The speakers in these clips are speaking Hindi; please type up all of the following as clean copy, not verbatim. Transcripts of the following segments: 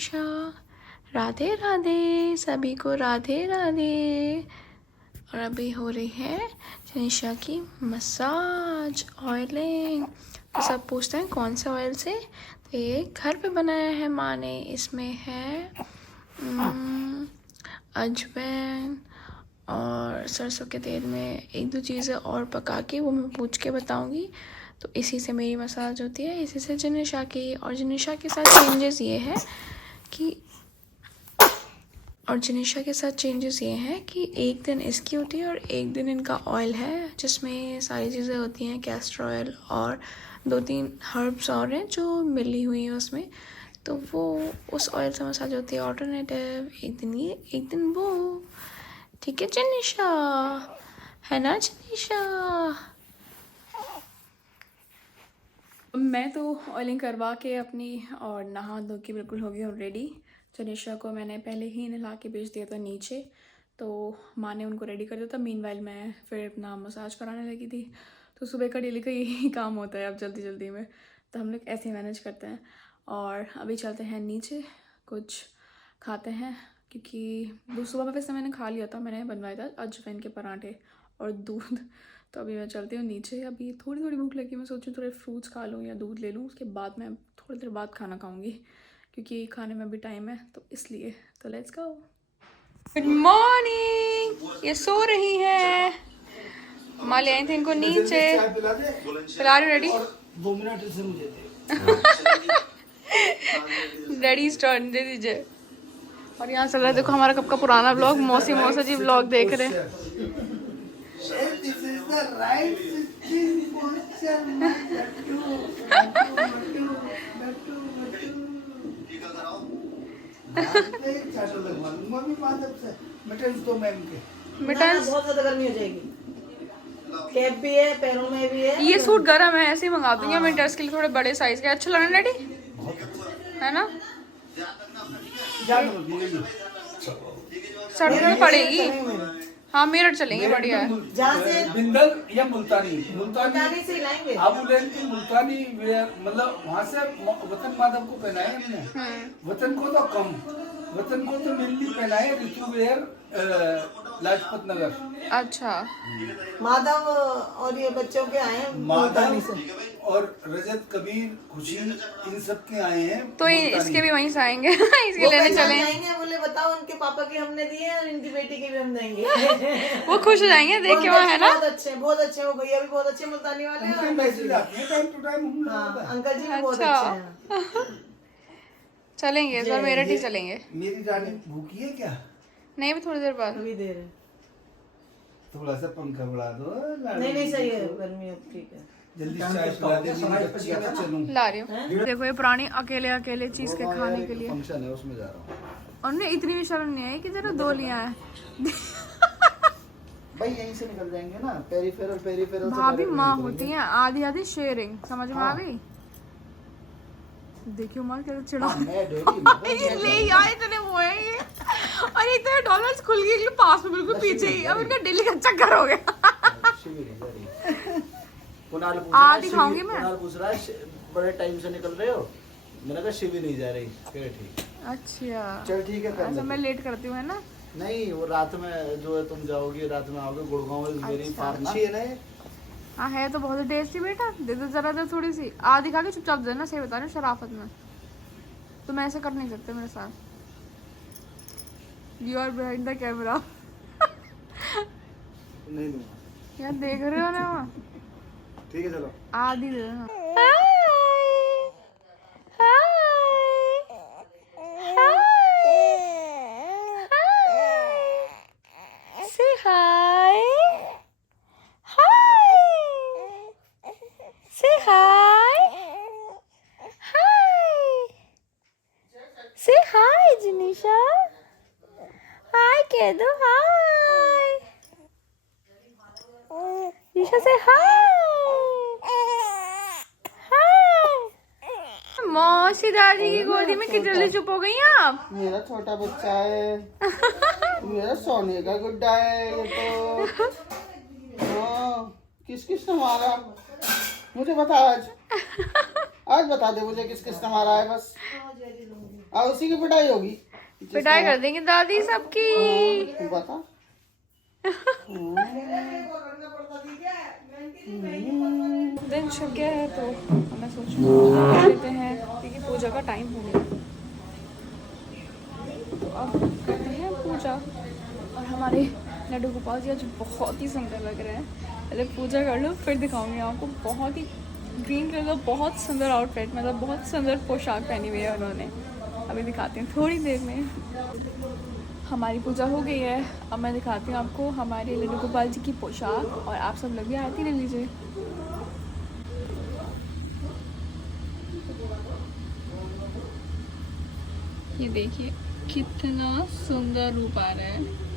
जनीशा। राधे राधे सभी को, राधे राधे। और अभी हो रही है जनीशा की मसाज, ऑयलिंग। तो सब पूछते हैं कौन से ऑयल से, तो ये घर पे बनाया है माँ ने। इसमें है अजवाइन और सरसों के तेल में एक दो चीज़ें और पका के, वो मैं पूछ के बताऊंगी। तो इसी से मेरी मसाज होती है, इसी से जनीशा की। और जनीशा के साथ चेंजेस ये है कि एक दिन इसकी होती है और एक दिन इनका ऑयल है, जिसमें सारी चीज़ें होती हैं, कैस्टर ऑयल और 2-3 हर्ब्स और हैं जो मिली हुई हैं उसमें। तो वो उस ऑयल से मसाज होती है ऑल्टरनेटिव। एक दिन ये, एक दिन वो। ठीक है जनीशा, है ना जनीशा? मैं तो ऑयलिंग करवा के अपनी और नहा धो के बिल्कुल हो गई हूँ रेडी। जनीशा को मैंने पहले ही नहला के भेज दिया था नीचे, तो माँ ने उनको रेडी कर दिया था। मीनवाइल मैं फिर अपना मसाज कराने लगी थी। तो सुबह का डेली का यही काम होता है अब जल्दी जल्दी में, तो हम लोग ऐसे मैनेज करते हैं। और अभी चलते हैं नीचे, कुछ खाते हैं, क्योंकि सुबह में वैसे मैंने खा लिया था, मैंने बनवाया था अजवाइन के पराठे और दूध। तो अभी मैं चलती हूँ नीचे। अभी थोड़ी थोड़ी भूख लगी, मैं सोचूँ थोड़े फ्रूट्स खा लूँ या दूध ले लूँ, उसके बाद मैं थोड़ी देर बाद खाना खाऊंगी, क्योंकि खाने में भी टाइम है, तो इसलिए। तो लेट्स गो। Good morning. ये सो रही है, माँ ले आई थी इनको नीचे। पिला रही रेडी 2 मिनट से मुझे दे। डैडी टर्न दे दीजिए। और यहाँ चल रहा है देखो हमारा कब का पुराना व्लॉग, मौसी मौसा जी व्लॉग देख रहे हैं। मिटन्स बहुत ज्यादा गर्मी हो जाएगी। कैप भी है, पैरों में भी है। ये सूट गर्म है, ऐसे ही मंगा दूंगी विंटर्स के लिए, थोड़े बड़े साइज के। अच्छा लग रहा है डैडी, है ना? सर्दी पड़ेगी। हाँ मेरठ चलेंगे, बढ़िया है। जहाँ से बिंदल या मुल्तानी से लाएंगे। आबू लेन की मुल्तानी मतलब वहाँ से वतन माधव को पहनाए हमने। वतन को तो कम, वतन को तो मेनली पहनाए ऋतु वेयर लाजपत नगर। अच्छा, माधव और ये बच्चों के आए हैं माधव और रजत, कबीर, खुशी, इन सब के आए हैं। तो इसके भी वहीं से आएंगे। इसके लेने चले जाएंगे। बोले बताओ उनके पापा के हमने दिए और इनकी बेटी के भी हम देंगे। वो खुश हो जाएंगे देख के, वहाँ है ना। बहुत अच्छे वो भैया भी बहुत अच्छे मुल्तानी वाले हैं। टाइम टू टाइम अंकल जी भी बहुत अच्छे हैं। चलेंगे इस बार मेरठ ही चलेंगे। मेरी रानी भूखी है क्या? नहीं, भी थोड़ी देर बाद। अभी देर है, थोड़ा सा पंखा बढ़ा दो। नहीं सही है, गर्मी अब ठीक है। जल्दी चाय पिला दे, चलूं। ला रही हूँ। देखो ये प्राणी अकेले अकेले चीज के खाने के लिए। फंक्शन है उसमें जा रहा हूँ। और उन्हें इतनी भी शर्म नहीं आई कि जरा 2 लिया है। भाई यहीं से निकल जाएंगे ना, पेरीफेरल भाभी माँ होती है, आधी आधी शेयरिंग, समझ में आ गई? देखियो माँ कैसे चिढ़ा ले आए इतने वो है ये। और इतने डॉलर्स खुल गए पास में बिल्कुल पीछे ही। अब इनका दिल्ली का चक्कर हो गया। आधी खाऊंगी मैं। पूछ रहा है बड़े टाइम से निकल रहे हो, मैंने कहा शिवी नहीं जा रही। ठीक, अच्छा चल ठीक है। अच्छा मैं लेट करती हूँ, है ना? नहीं, वो रात में जो है तुम जाओगी, रात में आओगे। गुड़गांव में मेरी फार्म अच्छी है ना। हाँ है तो बहुत टेस्टी बेटा, दे दो जरा दे थोड़ी सी। आधी खा के चुपचाप देना, सही बता रही हूँ शराफत में। तुम ऐसे कर नहीं सकते मेरे साथ। You are behind the camera. नहीं दूंगा यार देख रहे हो ना वहाँ। ठीक है चलो, आधी दे देना। Say hi. Hi. Say hi. Hi. Say hi, Janisha. Hi, कह दो hi. Janisha say hi. मौसी दादी की गोदी में कितनी जल्दी चुप हो गई आप? मेरा छोटा बच्चा है। मेरा सोने का गुड्डा है ये तो। किस किस ने मारा मुझे बता, आज बता दे मुझे किस किस ने मारा है बस। और उसी की पिटाई होगी। पिटाई कर देंगे दादी सबकी। तू बता। दिन छुप गया है तो मैं सोच कर लेते हैं क्योंकि पूजा का टाइम हो गया। तो अब करते हैं पूजा। और हमारे लड्डू गोपाल जी आज बहुत ही सुंदर लग रहे हैं। पहले पूजा कर लो फिर दिखाऊंगी आपको। बहुत ही ग्रीन कलर का बहुत सुंदर आउटफिट, मतलब बहुत सुंदर पोशाक पहनी हुई है उन्होंने। अभी दिखाती हूँ थोड़ी देर में। हमारी पूजा हो गई है, अब मैं दिखाती हूँ आपको हमारे लड्डू गोपाल जी की पोशाक। और आप सब लोग भी आरती ले लीजिए। ये देखिए कितना सुंदर रूप आ रहा है।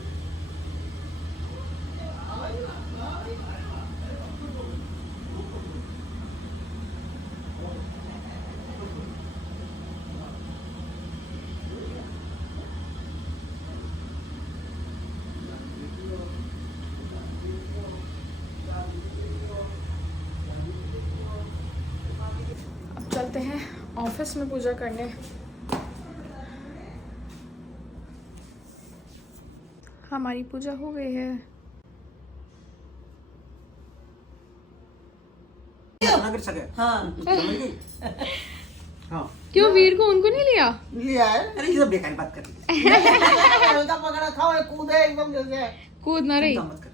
अब चलते हैं ऑफिस में पूजा करने। हमारी पूजा हो गई है। हाँ हाँ क्यों वीर को उनको नहीं लिया? लिया है। अरे ये सब बेकार बात कर रही हल्का पकड़ा खाओ, कूदे एकदम जैसे। कूद ना रही। मत कर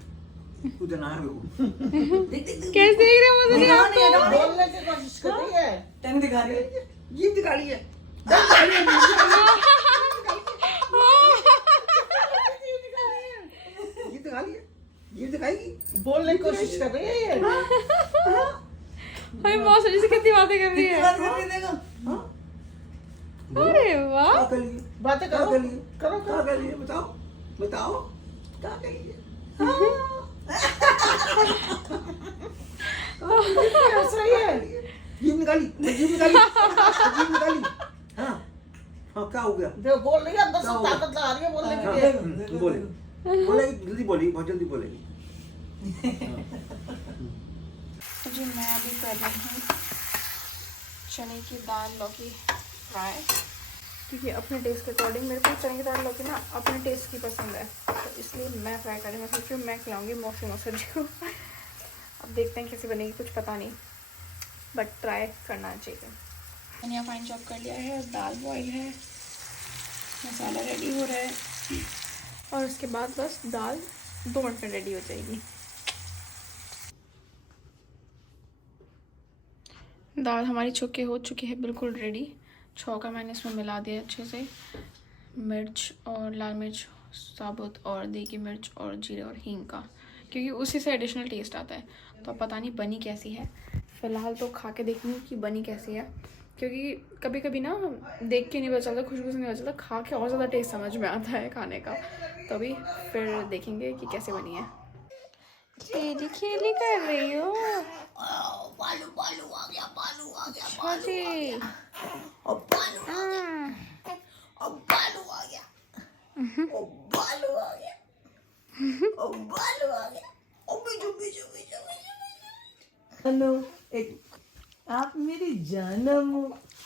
उधर ना है वो। कैसे देख रहे हो मुझे? बोलने की कोशिश कर रही है। टंग दिखा रही है, जीभ दिखा रही है। जीभ दिखा रही है, जीभ दिखाएगी। बोलने की कोशिश कर रही है ये। अरे मौसम जी से कितनी बातें कर रही है। बात कर रही है, देखो। हाँ? अरे वाह। क्या करिए? बातें क्या करो करिए? करो क्या करो। करिए? बताओ बताओ क्या करिए? हंस रही है। जीभ निकाली, जीभ निकाली, जीभ निकाली। हाँ हाँ क्या हो गया? देखो बोल रही है, अंदर से ताकत आ रही है बोलने के लिए। बोले बोलेगी, जल्दी बोलेगी, बहुत जल्दी बोलेगी। तो जी मैं अभी कर रही हूँ चने की दाल लौकी फ्राई, क्योंकि अपने टेस्ट के अकॉर्डिंग मेरे को चने की दाल लौकी ना अपने टेस्ट की पसंद है, तो इसलिए मैं फ्राई कर रही हूँ। मैं सोच रही हूँ मैं खिलाऊंगी मौसम जी को। अब देखते हैं कैसी बनेगी, कुछ पता नहीं, बट ट्राई करना चाहिए। धनिया फाइन चॉप कर लिया है, दाल बॉईल है, मसाला रेडी हो रहा है और उसके बाद बस दाल 2 मिनट में रेडी हो जाएगी। दाल हमारी छुके हो चुकी है, बिल्कुल रेडी। छौंका मैंने इसमें मिला दिया अच्छे से, मिर्च और लाल मिर्च साबुत और देगी मिर्च और जीरे और हींग का, क्योंकि उसी से एडिशनल टेस्ट आता है। तो पता नहीं बनी कैसी है, फ़िलहाल तो खा के देखनी कि बनी कैसी है, क्योंकि कभी कभी ना देख के नहीं पता चलता, खुशबू से नहीं पता चलता, खा के और ज़्यादा टेस्ट समझ में आता है खाने का। तो अभी फिर देखेंगे कि कैसे बनी है। तेरी खेली कर रही हो? बालू बालू आ गया, बालू आ गया, अच्छा जी। और बालू आ गया, और बालू आ गया, और बालू आ गया, और बालू आ गया, और बिजू बिजू बिजू बिजू। हेलो, एक आप मेरी जानम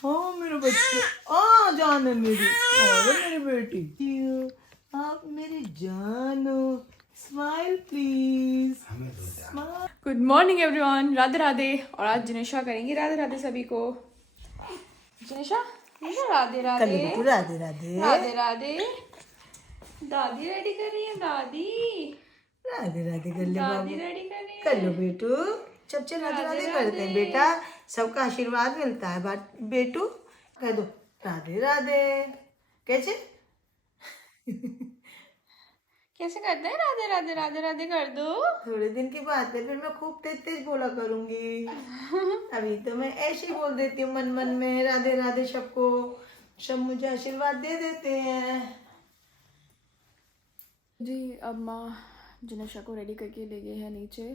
हो, मेरे बच्चे आ जान है मेरी, और मेरी बेटी आप मेरी जान हो। Smile please. Good morning everyone, Radhe Radhe. और आज जिनेशा करेंगी राधे राधे सभी को। जिनेशा राधे राधे राधे राधे राधे राधे। दादी रेडी कर रही है, दादी राधे राधे कर ले दादी बाबू, रेडी कर रही है। कर लो बेटू, सबसे राधे राधे करते हैं बेटा, सबका आशीर्वाद मिलता है। बात बेटू कह दो राधे राधे। कैसे कैसे करते हैं? राधे राधे राधे राधे कर दो। थोड़े दिन की बात है, फिर मैं खूब तेज तेज बोला करूंगी। अभी तो मैं ऐसे ही बोल देती हूँ मन मन में राधे राधे सबको, सब मुझे आशीर्वाद दे देते हैं। जी अब माँ जिनेशा को रेडी करके ले गए हैं नीचे,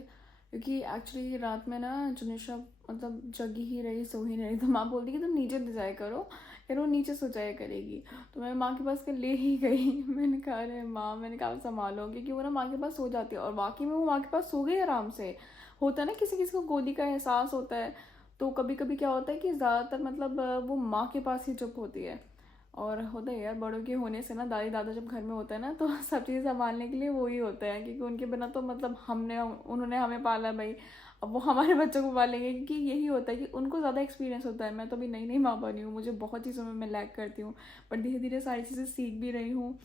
क्योंकि एक्चुअली रात में ना जिनेशा मतलब जगी ही रही, सो ही नहीं रही, तो माँ बोलती कि तुम नीचे दे जाया करो, फिर वो नीचे सो जाया करेगी। तो मैं माँ के पास के ले ही गई। मैंने कहा अरे माँ, मैंने कहा संभालो, क्योंकि वो ना माँ के पास सो जाती है। और वाकई में वो माँ के पास सो गई आराम से। होता है ना किसी किसी को गोदी का एहसास होता है, तो कभी कभी क्या होता है कि ज़्यादातर मतलब वो माँ के पास ही चुप होती है। और होता है यार, बड़ों के होने से ना, दादी दादा जब घर में होता है ना तो सब चीज़ संभालने के लिए वो ही होते हैं, क्योंकि उनके बिना तो मतलब उन्होंने हमें पाला भाई, अब वो हमारे बच्चों को पालेंगे, क्योंकि यही होता है कि उनको ज़्यादा एक्सपीरियंस होता है। मैं तो अभी नई नई माँ बनी हूँ, मुझे बहुत चीज़ों में मैं लैग करती हूँ, बट धीरे धीरे सारी चीज़ें सीख भी रही हूँ,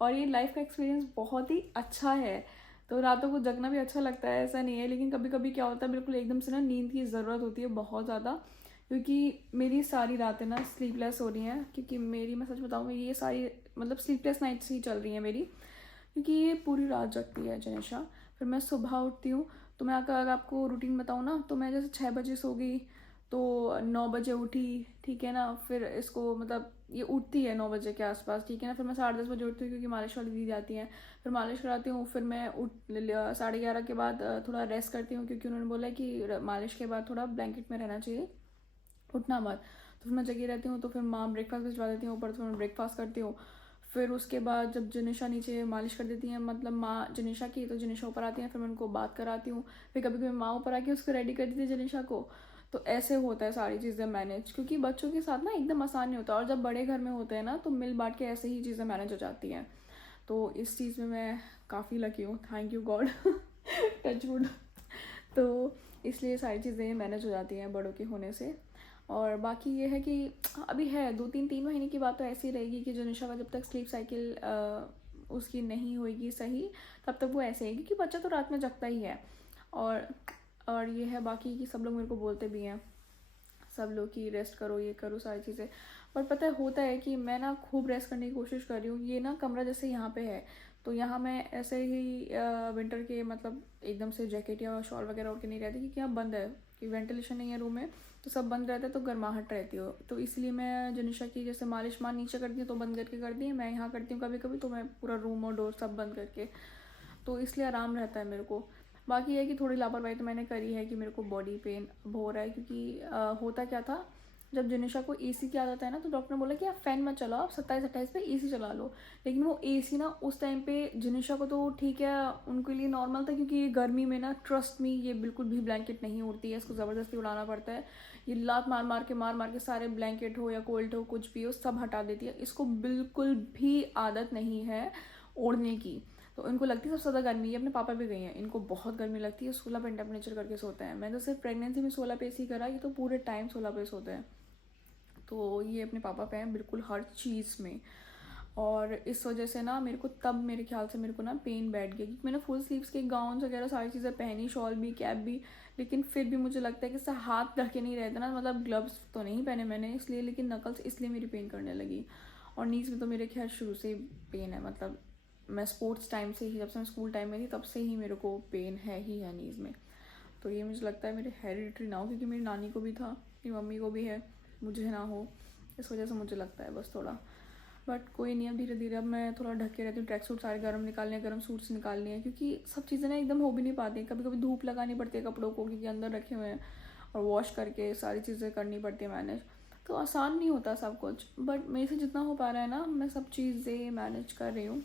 और ये लाइफ का एक्सपीरियंस बहुत ही अच्छा है। तो रातों को जगना भी अच्छा लगता है, ऐसा नहीं है, लेकिन कभी कभी क्या होता है, बिल्कुल एकदम से ना नींद की ज़रूरत होती है बहुत ज़्यादा, क्योंकि मेरी सारी रातें ना स्लीपलेस हो रही हैं, क्योंकि मैं सच बताऊँ, मेरी ये सारी मतलब स्लीपलेस नाइट्स ही चल रही हैं मेरी, क्योंकि ये पूरी रात जगती है जनिशा। फिर मैं सुबह उठती हूँ, तो मैं अगर आपको रूटीन बताऊँ ना, तो मैं जैसे 6 बजे सो गई तो 9 बजे उठी, ठीक है ना, फिर इसको मतलब ये उठती है 9 बजे के आसपास, ठीक है ना, फिर मैं 10:30 बजे उठती हूँ, क्योंकि मालिश वाली दी जाती हैं, फिर मालिश कराती हूँ, फिर मैं 11:30 के बाद थोड़ा रेस्ट करती हूँ, क्योंकि उन्होंने बोला है कि मालिश के बाद थोड़ा ब्लैंकेट में रहना चाहिए, उठना मत। तो फिर मैं जगी रहती हूँ, तो फिर माँ ब्रेकफास्ट भिजवा देती हूँ ऊपर, तो मैं ब्रेकफास्ट करती हूँ। फिर उसके बाद जब जनिशा नीचे मालिश कर देती हैं, मतलब माँ जनिशा की, तो जनिशा ऊपर आती है, फिर मैं उनको बात कराती हूँ, फिर कभी कभी माँ ऊपर आके उसको रेडी कर देती है जनिशा को। तो ऐसे होता है सारी चीज़ें मैनेज, क्योंकि बच्चों के साथ ना एकदम आसान नहीं होता, और जब बड़े घर में होते हैं ना तो मिल बांट के ऐसे ही चीज़ें मैनेज हो जाती हैं। तो इस चीज़ में मैं काफ़ी लकी हूँ, thank you God, touch wood. तो इसलिए सारी चीज़ें मैनेज हो जाती हैं बड़ों के होने से। और बाकी ये है कि अभी है 2-3 महीने की बात तो ऐसी रहेगी कि जनिशा का जब तक स्लीप साइकिल उसकी नहीं होएगी सही, तब तक वो ऐसे है, क्योंकि बच्चा तो रात में जगता ही है। और ये है बाकी कि सब लोग मेरे को बोलते भी हैं, सब लोग कि रेस्ट करो, ये करो, सारी चीज़ें, पर पता है होता है कि मैं ना खूब रेस्ट करने की कोशिश कर रही हूँ। ये ना कमरा जैसे यहाँ पे है, तो यहाँ मैं ऐसे ही विंटर के मतलब एकदम से जैकेट या शॉल वगैरह ओढ़ के नहीं रहती, क्योंकि यहाँ बंद है, कि वेंटिलेशन नहीं है रूम में, तो सब बंद रहता है, तो गर्माहट रहती हो, तो इसलिए मैं जनिशा की जैसे मालिश माँ नीचे करती हूँ तो बंद करके करती है, मैं यहाँ करती हूँ कभी कभी, तो मैं पूरा रूम और डोर सब बंद करके, तो इसलिए आराम रहता है मेरे को। बाकी है कि थोड़ी लापरवाही तो मैंने करी है कि मेरे को बॉडी पेन हो रहा है, क्योंकि होता क्या था, जब जनिशा को एसी की आदत है ना, तो डॉक्टर ने बोला कि आप फ़ैन मत चलाओ, आप 27-28 पे एसी चला लो। लेकिन वो एसी ना उस टाइम पे जनिशा को तो ठीक है, उनके लिए नॉर्मल था, क्योंकि ये गर्मी में ना ट्रस्ट मी ये बिल्कुल भी ब्लैंकेट नहीं उड़ती है, इसको ज़बरदस्ती उड़ाना पड़ता है। ये लात मार मार के सारे ब्लैंकेट हो या कोल्ड हो कुछ भी हो सब हटा देती है, इसको बिल्कुल भी आदत नहीं है ओढ़ने की। तो इनको लगती है सबसे ज़्यादा गर्मी, है अपने पापा भी गई हैं, इनको बहुत गर्मी लगती है, 16 पे टेम्परेचर करके सोते हैं। मैं तो सिर्फ प्रेगनेंसी में 16 पे एसी करा, ये तो पूरे टाइम 16 पे सोते हैं। तो ये अपने पापा पे हैं बिल्कुल हर चीज़ में, और इस वजह से ना मेरे को तब मेरे ख्याल से मेरे को ना पेन बैठ गया, क्योंकि मैंने फुल स्लीव्स के गाउन्स वगैरह सारी चीज़ें पहनी, शॉल भी, कैप भी, लेकिन फिर भी मुझे लगता है कि इससे हाथ ढके नहीं रहते ना, मतलब ग्लव्स तो नहीं पहने मैंने इसलिए, लेकिन नकल्स इसलिए मेरी पेन करने लगी। और नीज में तो मेरे खैर शुरू से ही पेन है, मतलब मैं स्पोर्ट्स टाइम से ही, जब से मैं स्कूल टाइम में थी तब से ही मेरे को पेन है ही है नीज में। तो ये मुझे लगता है मेरे हेरिडिटरी ना हो, क्योंकि मेरी नानी को भी था, मेरी मम्मी को भी है, मुझे ना हो, इस वजह से मुझे लगता है बस थोड़ा। बट कोई नहीं, अब धीरे धीरे अब मैं थोड़ा ढक के रहती हूँ, ट्रैक सूट सारे गर्म निकालने हैं, गर्म सूट्स निकालने हैं, क्योंकि सब चीज़ें ना एकदम हो भी नहीं पाती, कभी कभी धूप लगानी पड़ती है कपड़ों को, क्योंकि अंदर रखे हुए हैं, और वॉश करके सारी चीज़ें करनी पड़ती है मैनेज, तो आसान नहीं होता सब कुछ, बट मेरे से जितना हो पा रहा है ना मैं सब चीज़ें मैनेज कर रही हूँ।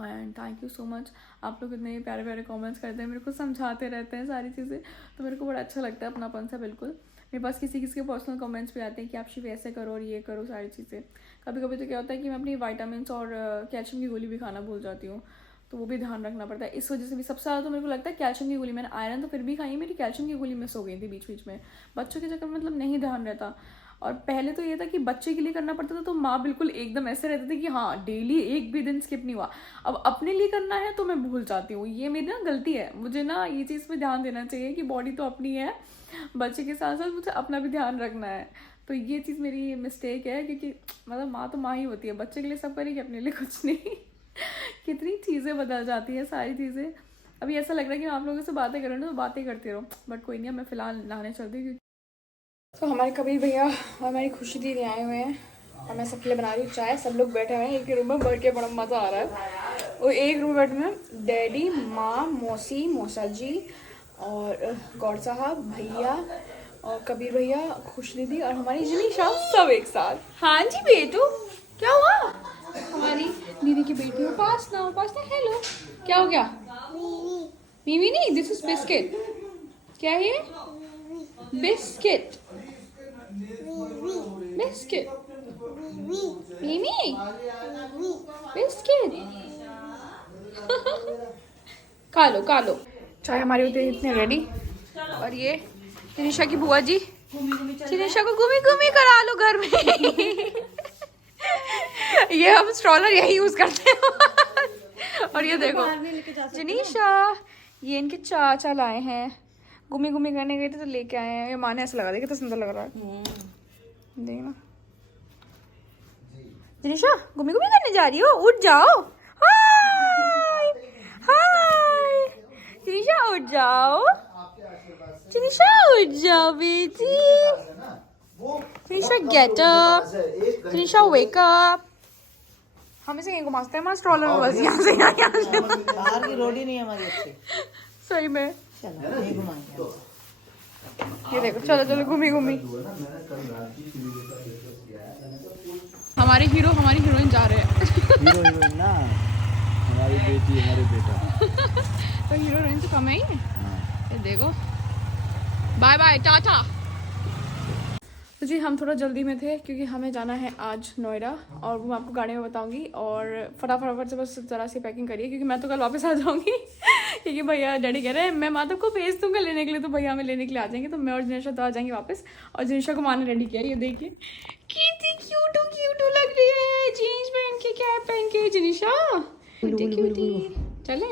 And thank you so much, आप लोग इतने प्यारे प्यारे कमेंट्स करते हैं, मेरे को समझाते रहते हैं सारी चीज़ें, तो मेरे को बड़ा अच्छा लगता है, अपनापन सा बिल्कुल। मेरे पास किसी किसी के पर्सनल कमेंट्स भी आते हैं कि आप शिव ऐसे करो और ये करो सारी चीज़ें। कभी कभी तो क्या होता है कि मैं अपनी विटामिन्स और कैल्शियम की गोली भी खाना भूल जाती हूँ, तो वो भी ध्यान रखना पड़ता है, इस वजह से भी सबसे ज़्यादा तो मेरे को लगता है कैल्शियम की गोली। मैंने आयरन तो फिर भी खाई है, मेरी कैल्शियम की गोली मिस हो गई थी बीच बीच में, बच्चों के चक्कर में मतलब नहीं ध्यान रहता। और पहले तो ये था कि बच्चे के लिए करना पड़ता था, तो माँ बिल्कुल एकदम ऐसे रहती थी कि हाँ डेली एक भी दिन स्किप नहीं हुआ। अब अपने लिए करना है तो मैं भूल जाती हूँ, ये मेरी ना गलती है, मुझे ना ये चीज़ पे ध्यान देना चाहिए कि बॉडी तो अपनी है, बच्चे के साथ साथ मुझे अपना भी ध्यान रखना है। तो ये चीज़ मेरी मिस्टेक है, क्योंकि मतलब माँ तो माँ ही होती है, बच्चे के लिए सब करेगी, अपने लिए कुछ नहीं। कितनी चीज़ें बदल जाती है सारी चीज़ें। अभी ऐसा लग रहा है कि आप लोगों से बातें करो ना तो बातें करते रहो, बट कोई नहीं, मैं फ़िलहाल नहाने चलती हूँ। तो हमारे कबीर भैया और हमारी खुशी दीदी आए हुए हैं, और मैं सबके लिए बना रही हूँ चाय। सब लोग बैठे हुए हैं एक ही रूम में, बैठ के बड़ा मज़ा आ रहा है। वो एक रूम में बैठे हैं डैडी, माँ, मौसी, मौसा जी और गौर साहब, भैया और कबीर भैया, खुश दीदी और हमारी जनीशा, सब एक साथ। हाँ जी बेटू, क्या हुआ? हमारी दीदी की बेटी उपासना, उपासना हेलो, क्या हो गया? मीमी नहीं, दिस इज बिस्किट। क्या है? Biscuit, biscuit. मीमी बिस्किट खा लो चाय हमारी होती है इतने रेडी। और ये जिनिशा की बुआ जी, जिनिशा को घूमी घूमी करा लो घर में। ये हम स्ट्रॉलर यही यूज करते हैं। और ये देखो जिनिशा, ये इनके चाचा लाए हैं, घूमी घूमी करने गए थे तो लेके आए हैं। ये माँ ने ऐसा लगा देखा, कितना सुंदर लग रहा है। देखना जिनिशा, घूमी घूमी करने जा रही हो, उठ जाओ। हाय हाय जिनिशा, उठ जाओ। जिनिशा उठ जाओ बेटी। Jinisha get up. Jinisha wake up. हमें से कहीं घुमाते हैं हमारे स्ट्रॉलर में, बस यहाँ से यहाँ से। बाहर की रोड ही नहीं है हमारी अच्छी। सही में चलो नहीं घुमाएंगे। ये देखो, चलो चलो घूमी घूमी। हमारे हीरो हमारी हीरोइन जा रहे हैं। हीरो हीरोइन ना, हमारी बेटी हमारे बेटा। तो हीरोइन तो कम है ही। ये देखो, बाय बाय टाटा। तो जी हम थोड़ा जल्दी में थे क्योंकि हमें जाना है आज नोएडा, और वो मैं आपको गाड़ी में बताऊंगी। और फटाफट से बस ज़रा सी पैकिंग करिए क्योंकि मैं तो कल वापस आ जाऊंगी। क्योंकि भैया डैडी कह रहे हैं मैं माधव को भेज दूंगा लेने के लिए, तो भैया हमें लेने के लिए आ जाएंगे। तो मैं और जिनिशा तो आ जाएंगे वापस। और जिनिशा को माँ ने रेडी किया, ये देखिए कितनी क्यूट लग रही है, जीन्स पहन के कैप पहन के। जिनिशा चले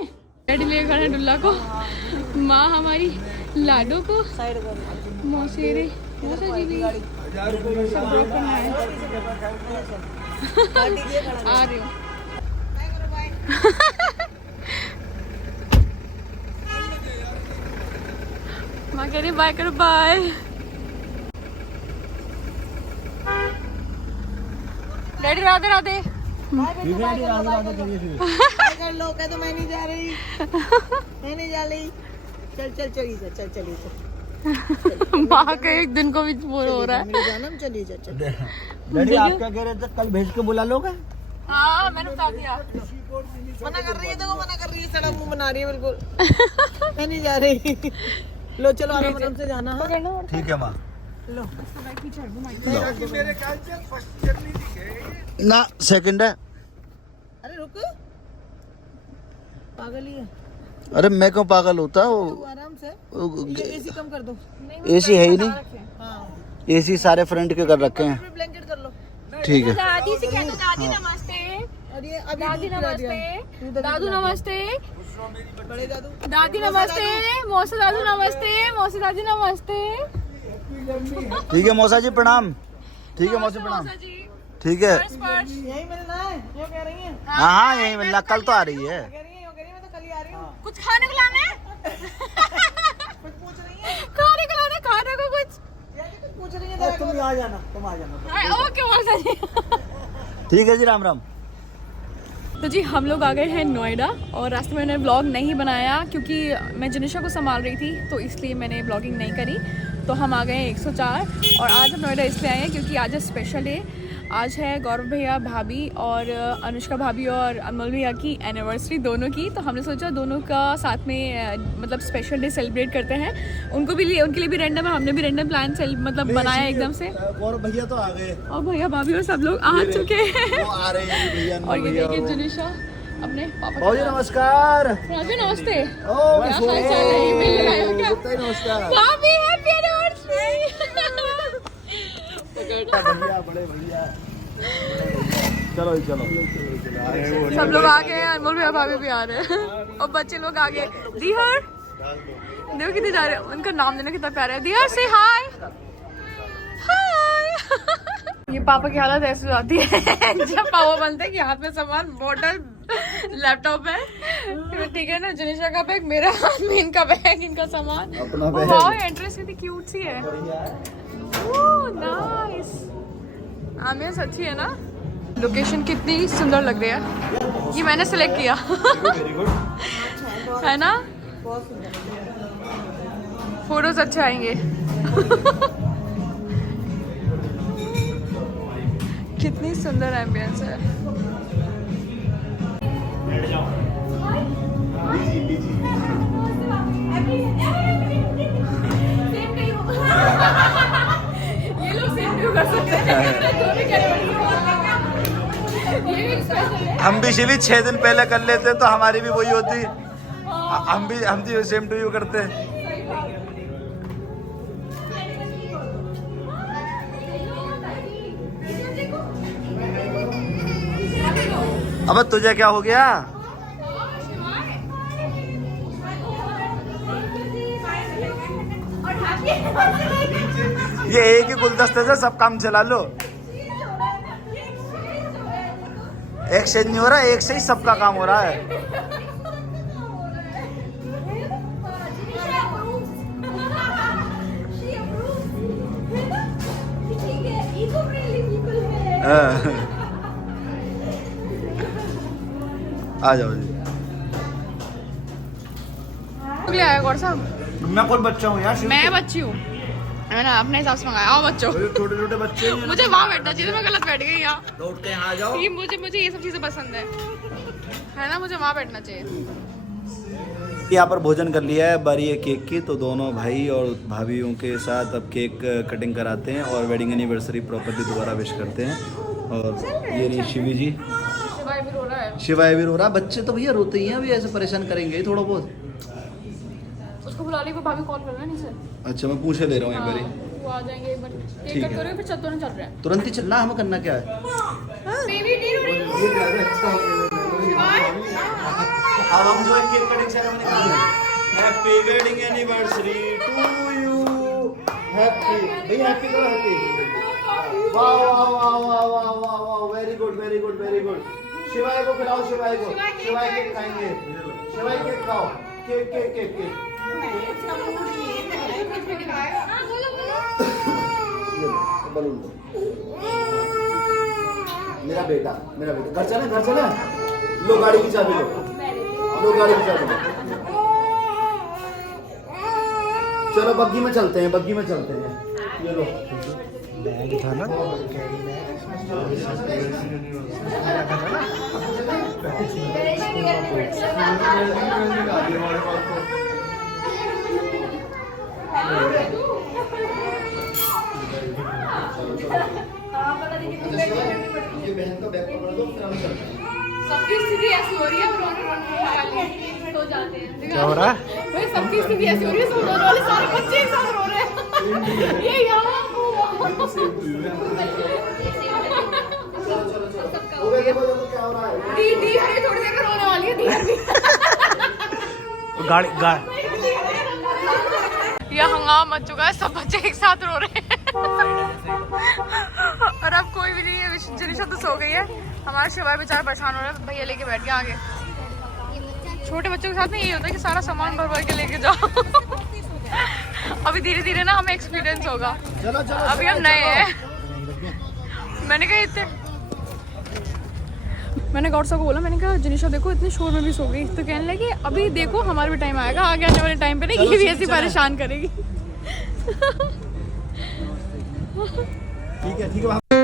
रेडी लेकर खड़े डुल्ला को, माँ हमारी लाडो को, साइड कर मौसेरे मौसा जी भी सब ड्रॉप करना है। आ रही हूँ। माँ कह रही बाय करो, बाय। डैडी राधे राधे। कर लो, कह तो मैं नहीं जा रही, मैं नहीं जा रही। चल चलिए माँ का एक दिन को भी बोर हो रहा है। मेरे जानम चलिए चल। डैडी आप क्या कह रहे थे, कल भेज के बुला लोगे? हाँ मैंने बता दिया। मना कर रही है, देखो मना कर रही है, सड़क मुंह बना रही है बिल्कुल। मैं नहीं जा रही। लो चलो आराम से जाना है। ठीक है माँ। लो मेरे ख्याल से फर्स्ट जर्नी दिखे ना सेकंड है। अरे रुक, पागल ही है। अरे मैं क्यों पागल होता तू आराम से, ये एसी कम कर दो। एसी है ही नहीं, हाँ एसी सारे फ्रंट के कर रखे हैं। ब्लैंकेट कर लो। ठीक है। दादी से कहना, दादी नमस्ते। और ये अभी दादी नमस्ते। दादू नमस्ते। बड़े दादू दादी नमस्ते। मौसा दादू नमस्ते। मौसी दादी नमस्ते। ठीक है मौसा जी प्रणाम। ठीक है मौसी प्रणाम। मौसा जी ठीक है। स्पर्श। यही मिलना है, यो कह रही है, हाँ हाँ यही मिलना, कल तो आ रही है। कह रही है, यो कह रही है, मैं तो कल ही आ रही हूँ। कुछ खाने को लाना है। कुछ पूछ रही है, खाने को लाना है, खाने को कुछ। यानी कुछ पूछ रही है। तुम आ जाना। ओके मौसा जी। ठीक है जी, राम राम। तो जी हम लोग आ गए हैं नोएडा, और रास्ते में मैंने व्लॉग नहीं बनाया क्योंकि मैं जिनिशा को संभाल रही थी, तो इसलिए मैंने व्लॉगिंग नहीं करी। तो हम आ गए हैं 104, और आज हम नोएडा इसलिए आए हैं क्योंकि आज स्पेशल डे। आज है गौरव भैया, भाभी और अनुष्का भाभी और अनमोल भैया की एनिवर्सरी दोनों की। तो हमने सोचा दोनों का साथ में मतलब स्पेशल डे सेलिब्रेट करते हैं। उनके लिए भी रैंडम है, हमने भी रैंडम प्लान मतलब बनाया एकदम से। और भैया तो आ गए, और भैया भाभी और सब लोग आ चुके हैं। वो आ रहे हैं भैया। और ये देखिए जिनिशा अपने पापा भाजी नमस्कार। भाभी नमस्ते। ओ क्या हाल चाल है? मिलने आए हो क्या? नमस्कार भाभी हैप्पी एनिवर्सरी। भैया, बड़े भैया। चलो सब लोग आ गए हैं, अनमोल भैया भाभी भी आ रहे हैं, और बच्चे लोग आ गए। दिहर देखो कितने जा रहे हैं, उनका नाम देना कितना प्यारा है। दिहर से हाय हाय। ये पापा की हालत ऐसी हो जाती है जब पापा बनते हैं कि हाथ में सामान, बोतल, लैपटॉप है, ठीक है ना। जिनिशा का बैग, मेरा हाथ में इनका बैग, इनका सामान। अपना बैग। वाह एंट्रेंस कितनी क्यूट सी है। ओह नाइस, एम्बियंस अच्छी है ना। लोकेशन कितनी सुंदर लग रही है, ये मैंने सेलेक्ट किया। है ना, फोटोज अच्छे आएंगे। कितनी सुंदर एम्बियंस है। ये लोग सेम कर सकते हैं। हम भी शिवी 6 दिन पहले कर लेते तो हमारी भी वही होती। हम भी सेम टू यू करते। अब तुझे क्या हो गया? ये एक ही गुलदस्ते से सब काम चला लो। एक्सचेंज नहीं हो रहा, एक से ही सबका काम हो रहा है। आ जाओ जी। आया कौन सा? मैं कौन बच्चा हूँ यार? मैं बच्ची हूँ, मैंने अपने हिसाब से मंगाया। आओ बच्चों, छोटे छोटे बच्चे। मुझे वहाँ बैठना चाहिए, मैं गलत बैठ गई यहाँ। लौट के यहाँ आ जाओ। ये मुझे ये सब चीजें पसंद है ना, मुझे वहाँ बैठना चाहिए। यहाँ पर भोजन कर लिया है, बारी है केक की। तो दोनों भाई और भाभीयों के साथ अब केक कटिंग कराते हैं और वेडिंग एनिवर्सरी प्रॉपर्ली दोबारा विश करते हैं। और ये रही शिवी जी। शिवाय भी रो रहा। बच्चे तो भैया रोते ही हैं, अभी ऐसे परेशान करेंगे थोड़ा बहुत। उसको बुला ली, भाभी कॉल कर रहा है नीचे। अच्छा मैं पूछे ले रहा हूँ एक बारी। वो आ जाएंगे एक बार। ठीक है। फिर चल रहे हैं। तुरंत ही चलना, हमें करना क्या है? अब हम जो केक कटिंग सेरेमनी कर रहे हैं। Happy wedding anniversary to you. Happy भैया, हैप्पी करो, हैप्पी। वाह वाह वाह वाह वाह वाह वाह, very good very good very good. Shivay को खिलाओ, शिवाय को। शिवाय केक खाएंगे, शिवाय केक खाओ। Cake cake cake cake. Balloon दो। मेरा बेटा घर चले। लो गाड़ी की चाबी लो, गाड़ी की चाबी लो। चलो बग्गी में चलते हैं, ये लो। बैग था ना? ये बहन का बैग पकड़ दो, फिर हम चलते हैं। सबकी स्थिति ऐसी हो रही है, तो जाते हैं। क्या हो रहा है? भाई सबकी स्थिति ऐसी हो रही है, रोने वाले सारे बच्चे एक साथ रो रहे हैं। ये यहाँ दी हमें थोड़ी देर में रोने वाली है। गाड़ी ये हंगामा मच चुका है, सब बच्चे एक साथ रो रहे हैं। और अब कोई भी नहीं है। जिनिशा तो सो गई है, हमारे शिवाय बेचारा परेशान हो रहा है, भैया लेके बैठ गया आगे। छोटे बच्चों के साथ में यही होता है कि सारा सामान भर के लेके जाओ। अभी धीरे धीरे ना हमें एक्सपीरियंस होगा। अभी हम नए हैं। मैंने कहा मैंने गौर साहब को बोला, मैंने कहा जिनिशा देखो इतने शोर में भी सो गई। तो कहने लगी अभी देखो हमारा भी टाइम आएगा, आगे आने वाले टाइम पे ना ये भी ऐसी परेशान करेगी। ठीक है